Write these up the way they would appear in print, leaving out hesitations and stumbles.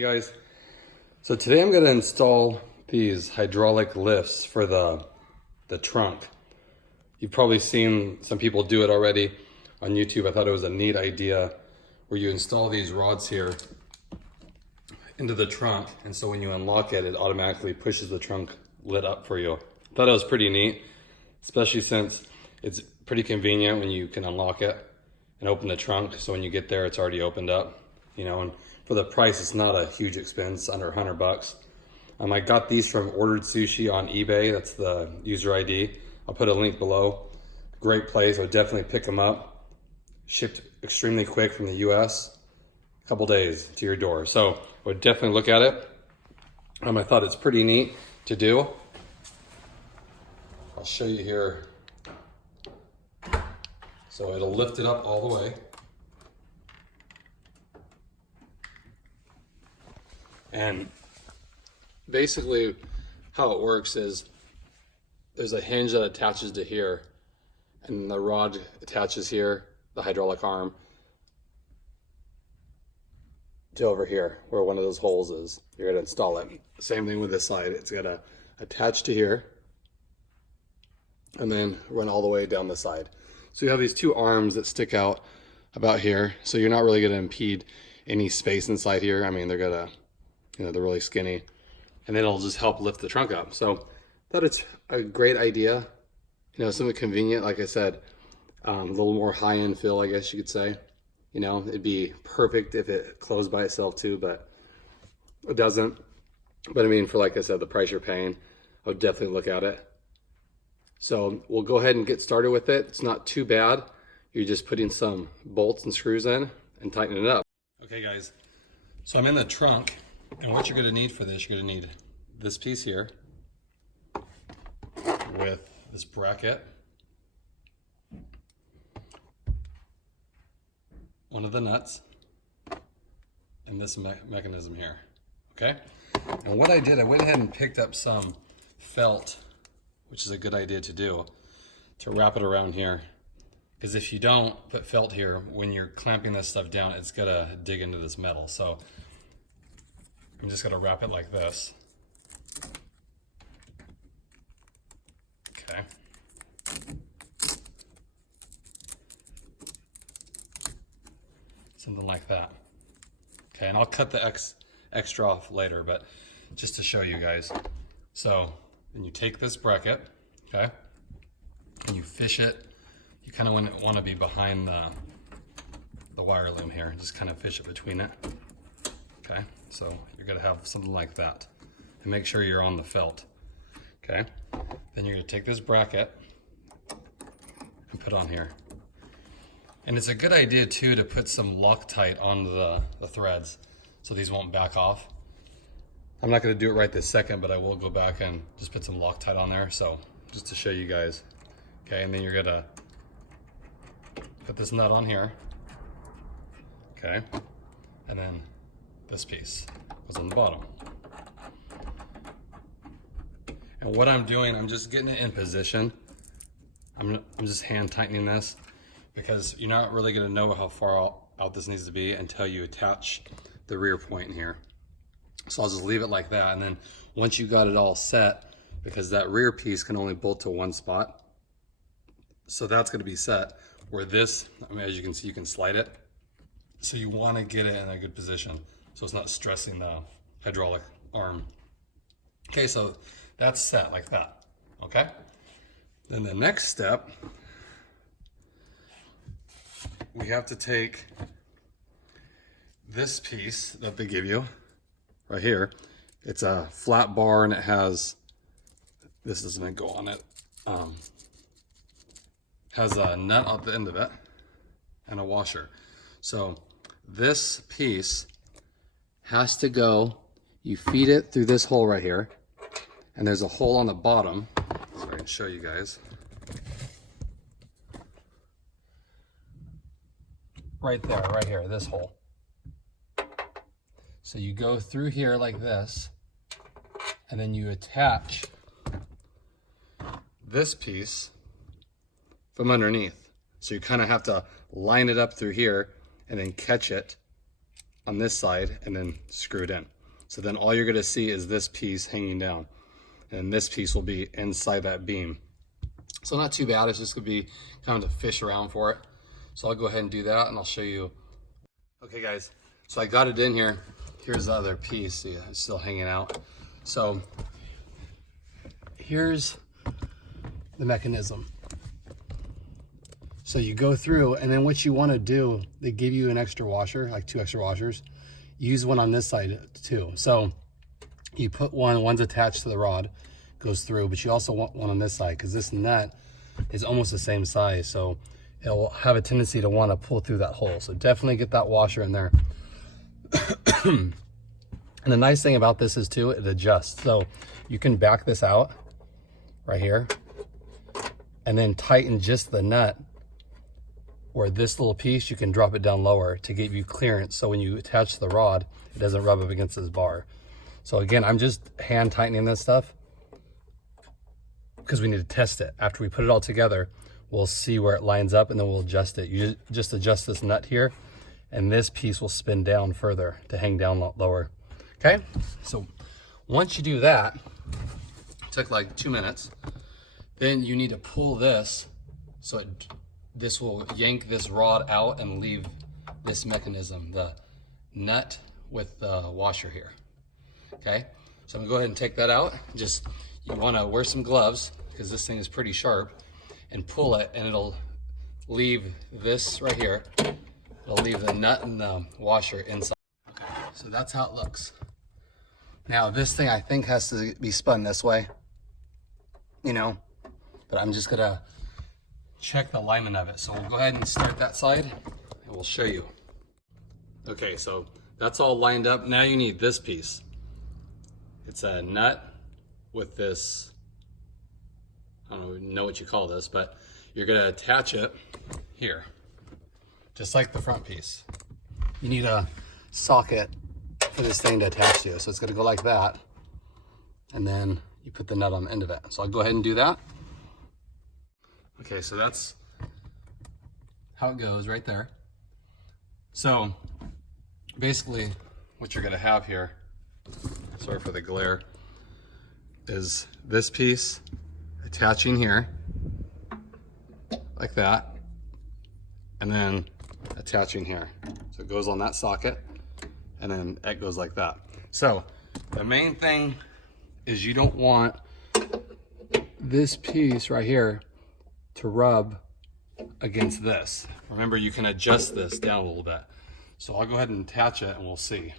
Hey guys, so today I'm going to install these hydraulic lifts for the trunk. You've probably seen some people do it already on YouTube. I thought it was a neat idea where you install these rods here into the trunk, and so when you unlock it, it automatically pushes the trunk lid up for you. I thought it was pretty neat, especially since it's pretty convenient when you can unlock it and open the trunk, so when you get there it's already opened up, you know. And for the price, it's not a huge expense, under 100 bucks. I got these from Ordered Sushi on eBay. That's the user ID. I'll put a link below. Great place. I would definitely pick them up. Shipped extremely quick from the US. A couple days to your door. So I would definitely look at it. I thought it's pretty neat to do. I'll show you here. So it'll lift it up all the way. And basically how it works is there's a hinge that attaches to here, and the rod attaches here, the hydraulic arm, to over here where one of those holes is. You're going to install it. Same thing with this side. It's going to attach to here and then run all the way down the side. So you have these two arms that stick out about here, so you're not really going to impede any space inside here. I mean, they're going to, you know, they're really skinny, and then it'll just help lift the trunk up. So I thought it's a great idea, you know, something convenient. Like I said, a little more high-end feel, I guess you could say. You know, it'd be perfect if it closed by itself too, but it doesn't. But I mean, for, like I said, the price you're paying, I would definitely look at it. So we'll go ahead and get started with it. It's not too bad. You're just putting some bolts and screws in and tightening it up. Okay guys, so I'm in the trunk, and what you're gonna need for this, you're gonna need this piece here with this bracket, one of the nuts, and this mechanism here, okay? And what I did, I went ahead and picked up some felt, which is a good idea to do, to wrap it around here. Because if you don't put felt here, when you're clamping this stuff down, it's gonna dig into this metal. So I'm just gonna wrap it like this. Okay. Something like that. Okay, and I'll cut the extra off later, but just to show you guys. So then you take this bracket, okay, and you fish it. You kind of want to be behind the wire loom here. Just kind of fish it between it. Okay, so you're gonna have something like that, and make sure you're on the felt. Okay, then you're gonna take this bracket and put on here. And it's a good idea too to put some Loctite on the threads so these won't back off. I'm not gonna do it right this second, but I will go back and just put some Loctite on there, so just to show you guys. Okay, and then you're gonna put this nut on here. Okay, and then this piece goes on the bottom. And what I'm doing, I'm just getting it in position. I'm just hand tightening this, because you're not really gonna know how far out this needs to be until you attach the rear point here. So I'll just leave it like that, and then once you got it all set, because that rear piece can only bolt to one spot, so that's gonna be set, where this, I mean, as you can see, you can slide it. So you wanna get it in a good position, so it's not stressing the hydraulic arm. Okay, so that's set like that, okay? Then the next step, we have to take this piece that they give you right here. It's a flat bar, and it has, this is gonna go on it, has a nut at the end of it and a washer. So this piece has to go, you feed it through this hole right here, and there's a hole on the bottom, so I can show you guys. Right there, right here, this hole. So you go through here like this, and then you attach this piece from underneath. So you kind of have to line it up through here and then catch it on this side and then screwed in. So then all you're gonna see is this piece hanging down, and this piece will be inside that beam. So not too bad, it's just gonna be kind of to fish around for it. So I'll go ahead and do that and I'll show you. Okay guys, so I got it in here. Here's the other piece, see, it's still hanging out. So here's the mechanism. So you go through, and then what you want to do, they give you an extra washer, like 2 extra washers. Use one on this side too. So you put one's attached to the rod, goes through, but you also want one on this side because this nut is almost the same size. So it'll have a tendency to want to pull through that hole. So definitely get that washer in there. And the nice thing about this is too, it adjusts. So you can back this out right here and then tighten just the nut, or this little piece, you can drop it down lower to give you clearance. So when you attach the rod, it doesn't rub up against this bar. So again, I'm just hand tightening this stuff because we need to test it. After we put it all together, we'll see where it lines up and then we'll adjust it. You just adjust this nut here and this piece will spin down further to hang down lower. Okay, so once you do that, it took like 2 minutes, then you need to pull this so this will yank this rod out and leave this mechanism, the nut with the washer here. Okay, so I'm gonna go ahead and take that out. Just, you wanna wear some gloves because this thing is pretty sharp, and pull it and it'll leave this right here. It'll leave the nut and the washer inside. Okay, so that's how it looks. Now this thing I think has to be spun this way, you know, but I'm just gonna check the alignment of it. So we'll go ahead and start that side and we'll show you. Okay, so that's all lined up. Now you need this piece. It's a nut with this, I don't know what you call this, but you're gonna attach it here, just like the front piece. You need a socket for this thing to attach to. So it's gonna go like that. And then you put the nut on the end of it. So I'll go ahead and do that. Okay, so that's how it goes right there. So basically what you're gonna have here, sorry for the glare, is this piece attaching here like that, and then attaching here. So it goes on that socket and then it goes like that. So the main thing is you don't want this piece right here to rub against this. Remember, you can adjust this down a little bit. So I'll go ahead and attach it and we'll see.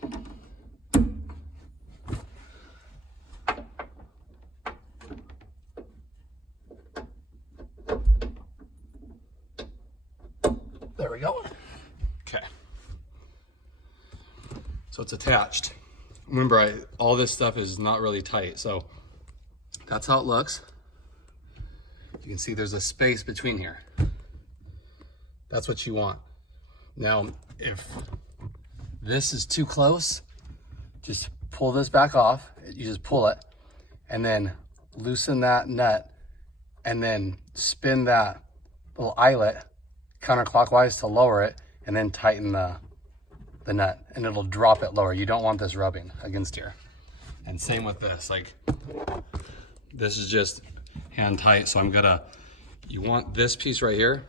There we go. Okay. So it's attached. Remember, all this stuff is not really tight. So that's how it looks. You can see there's a space between here. That's what you want. Now, if this is too close, just pull this back off. You just pull it and then loosen that nut and then spin that little eyelet counterclockwise to lower it, and then tighten the nut and it'll drop it lower. You don't want this rubbing against here. And same with this, like this is just hand tight. So you want this piece right here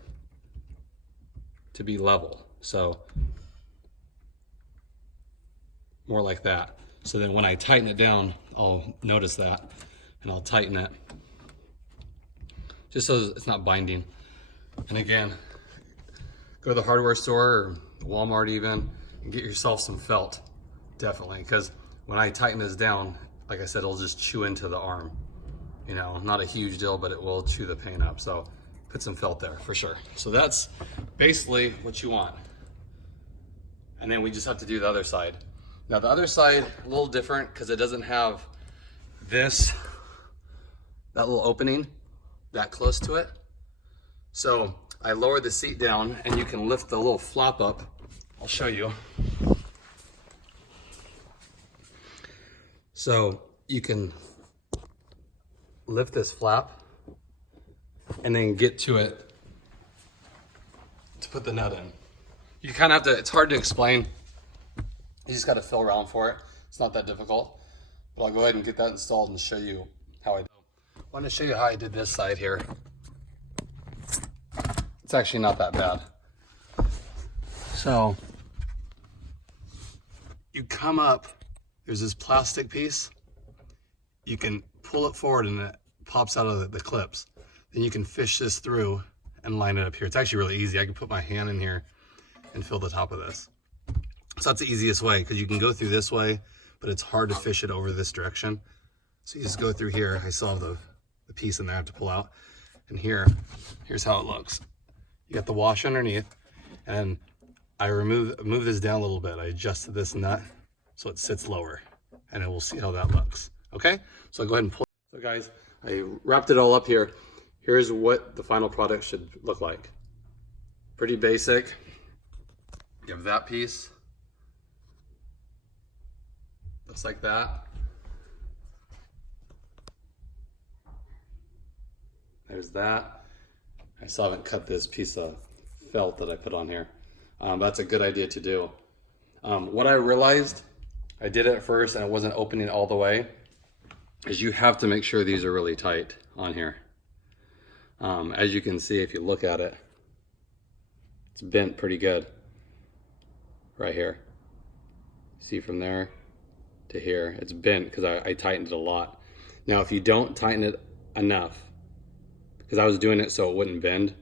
to be level. So more like that. So then when I tighten it down, I'll notice that and I'll tighten it just so it's not binding. And again, go to the hardware store or Walmart even and get yourself some felt, definitely. Because when I tighten this down, like I said, it'll just chew into the arm. You know, not a huge deal, but it will chew the paint up. So put some felt there for sure. So that's basically what you want. And then we just have to do the other side. Now the other side, a little different because it doesn't have that little opening that close to it. So I lower the seat down and you can lift the little flap up. I'll show you. So you can lift this flap and then get to it to put the nut in. You kind of have to, it's hard to explain. You just got to feel around for it. It's not that difficult, but I'll go ahead and get that installed and show you how I do. I want to show you how I did this side here. It's actually not that bad. So you come up, there's this plastic piece. You can pull it forward and it pops out of the clips. Then you can fish this through and line it up here. It's actually really easy. I can put my hand in here and fill the top of this. So that's the easiest way, because you can go through this way, but it's hard to fish it over this direction. So you just go through here. I still have the piece in there I have to pull out. And here's how it looks. You got the wash underneath, and I move this down a little bit. I adjusted this nut so it sits lower, and we'll see how that looks. Okay, so I'll go ahead and pull. So guys, I wrapped it all up here. Here's what the final product should look like. Pretty basic. You have that piece. Looks like that. There's that. I still haven't cut this piece of felt that I put on here. That's a good idea to do. What I realized, I did it at first and it wasn't opening all the way, is you have to make sure these are really tight on here. As you can see, if you look at it, it's bent pretty good right here. See from there to here, it's bent because I tightened it a lot. Now, if you don't tighten it enough, because I was doing it so it wouldn't bend,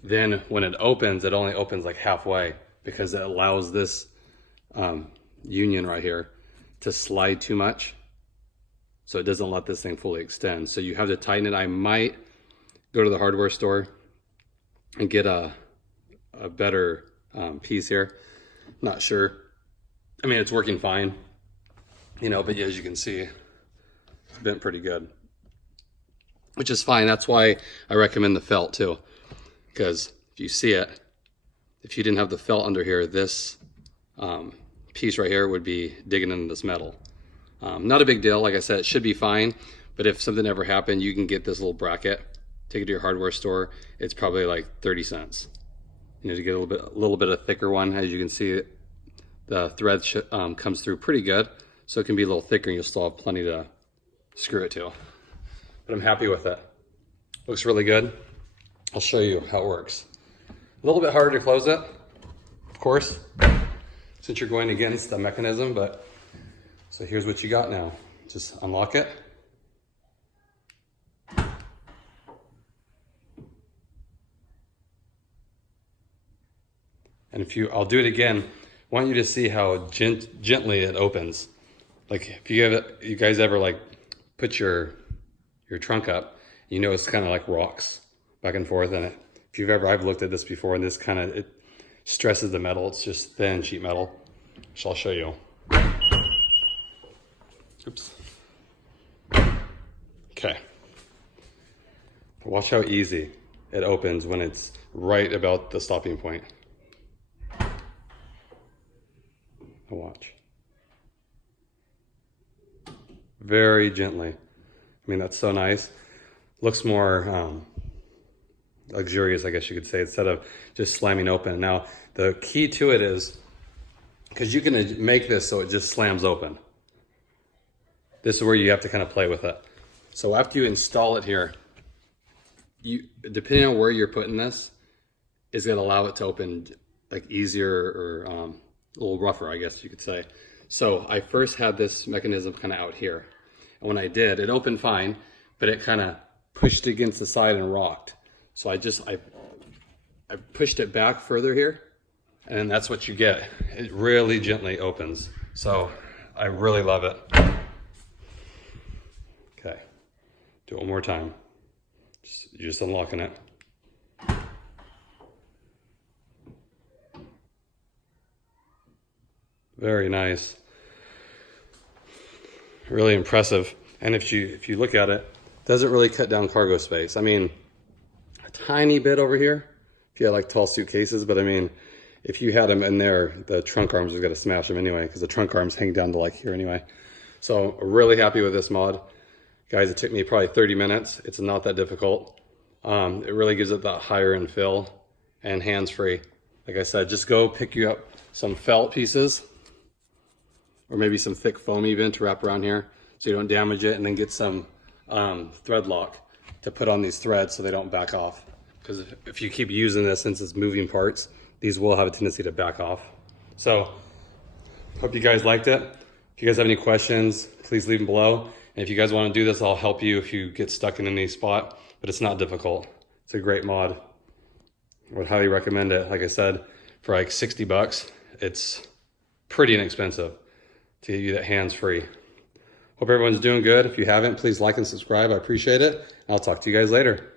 then when it opens, it only opens like halfway, because it allows this union right here to slide too much. So it doesn't let this thing fully extend. So you have to tighten it. I might go to the hardware store and get a better piece here. Not sure. I mean, it's working fine, you know, but as you can see, it's bent pretty good, which is fine. That's why I recommend the felt too, because if you see it, if you didn't have the felt under here, this piece right here would be digging into this metal. Not a big deal. Like I said, it should be fine, but if something ever happened, you can get this little bracket, take it to your hardware store. It's probably like 30 cents. You know, to get a little bit of thicker one. As you can see, the thread comes through pretty good, so it can be a little thicker and you'll still have plenty to screw it to. But I'm happy with it. Looks really good. I'll show you how it works. A little bit harder to close it, of course, since you're going against the mechanism, but so here's what you got now. Just unlock it. And I'll do it again. I want you to see how gently it opens. Like if you guys ever like put your trunk up, you know it's kind of like rocks back and forth. And I've looked at this before, and this it stresses the metal. It's just thin sheet metal. So I'll show you. Oops. Okay. Watch how easy it opens when it's right about the stopping point. Watch. Very gently. I mean, that's so nice. Looks more luxurious, I guess you could say, instead of just slamming open. Now, the key to it is, because you can make this so it just slams open. This is where you have to kind of play with it. So after you install it here, depending on where you're putting this, is going to allow it to open like easier or a little rougher, I guess you could say. So I first had this mechanism kind of out here. And when I did, it opened fine, but it kind of pushed against the side and rocked. So I pushed it back further here, and that's what you get. It really gently opens. So I really love it. Okay, do it one more time. Just unlocking it. Very nice. Really impressive. And if you look at it, it doesn't really cut down cargo space. I mean, a tiny bit over here if you had like tall suitcases, but I mean, if you had them in there, the trunk arms are going to smash them anyway, because the trunk arms hang down to like here anyway. So I'm really happy with this mod. Guys, it took me probably 30 minutes. It's not that difficult. It really gives it that higher end feel and hands-free. Like I said, just go pick you up some felt pieces or maybe some thick foam even to wrap around here so you don't damage it, and then get some thread lock to put on these threads so they don't back off. Because if you keep using this, since it's moving parts, these will have a tendency to back off. So, hope you guys liked it. If you guys have any questions, please leave them below. And if you guys want to do this, I'll help you if you get stuck in any spot, but it's not difficult. It's a great mod. I would highly recommend it. Like I said, for like 60 bucks, it's pretty inexpensive to get you that hands-free. Hope everyone's doing good. If you haven't, please like and subscribe. I appreciate it. I'll talk to you guys later.